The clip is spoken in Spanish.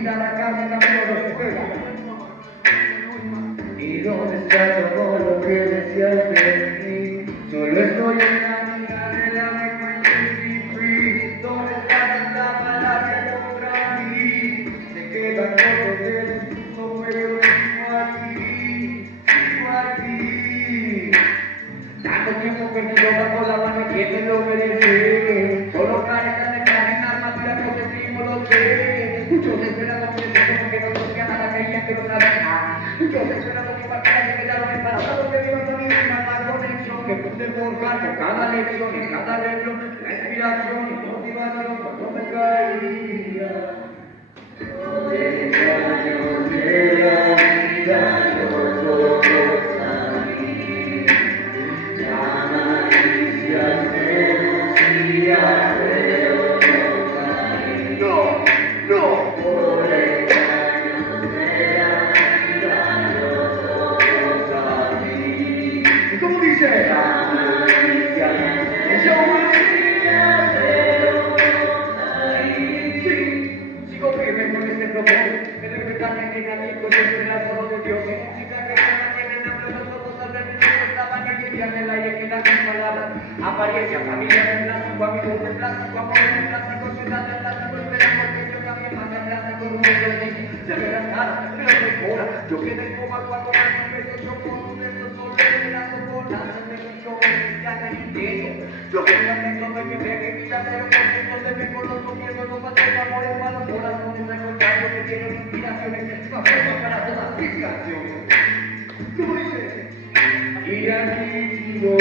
vida, la carne cambió los pelos. ¿Y dónde está todo lo que decías de mí? Solo estoy en la mina de la frecuencia free. ¿Dónde está tanta palabra contra mí? Se quedan cortos del discurso, pero sigo aquí. Tanto tiempo perdido bajo la mano, ¿quién me lo merece? Solo caretas de caminar, más blanco que primo lo sé. Muchos esperaban que como que no toque nada, creían que no sabía nada. Muchos esperaban que partiera, se quedaron embarazados, que iban a vivir una más conexión, que pude borrar cada lección, en cada lección, la inspiración y motivación cuando me caía. De años de la vida, los ojos a mí. No, por engaños de la vida, los ojos a mí. ¿Y cómo dice? Sigo firme con este propósito, de respetarme en el con el solo de Dios. Música que me mantiene hambre, los ojos al ver mi estaban en el aire que dan mis palabras. Apariencia, familia de plástico, amigos de plástico, amores de plástico, ciudad de plástico, esperamos que yo también más de plástico, rumbo de mí. Se me las caras, pero mejora. Yo quedé en coma 4 años, pero yo con un beso solo de las coconas. Se me dijo que ya te intento. Yo quería dentro de mi fe, que vida 0% de mi color, comiendo los patos, amores, malos corazones, recordando que tienen inspiraciones, una forma para todas mis canciones. ¿Cómo dice? Y aquí sigo.